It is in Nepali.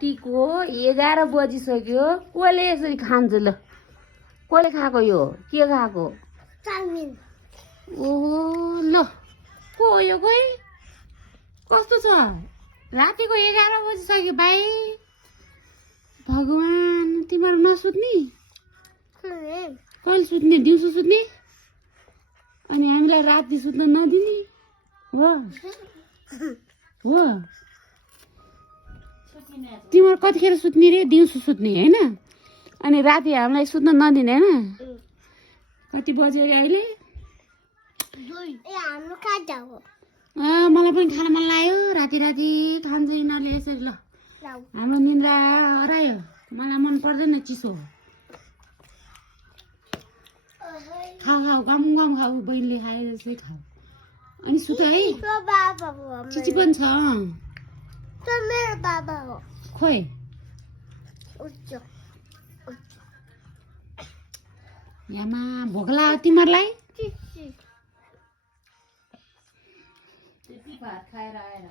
रातिको 11 बजिसक्यो कसले यसरी खान्छ ल कसले खाएको यो के खाएको चाउमिन ओहो ल को हो यो कोही कस्तो छ रातिको 11 बजिसक्यो भाइ भगवान तिमीहरू नसुत्ने कहिले सुत्ने दिउँसो सुत्ने अनि हामीलाई राति सुत्न नदिने हो हो तिमीहरू कतिखेर सुत्ने रे दिउँसो सुत्ने होइन अनि राति हामीलाई सुत्न नदिने होइन कति बज्यो अरे अहिले मलाई पनि खान मन लाग्यो राति राति खान्छ यिनीहरूले यसरी ल हाम्रो निन्द्रा हरायो मलाई मन पर्दैन चिसो खाऊ खाऊ गम गम खाऊ बहिनीले खाएर जस्तै खाऊ अनि सुत है चिची पनि छ मेरो बाबा हो खोइ यामा भोक लाग्यो तिमीहरूलाई त्यति भात खाएर आएर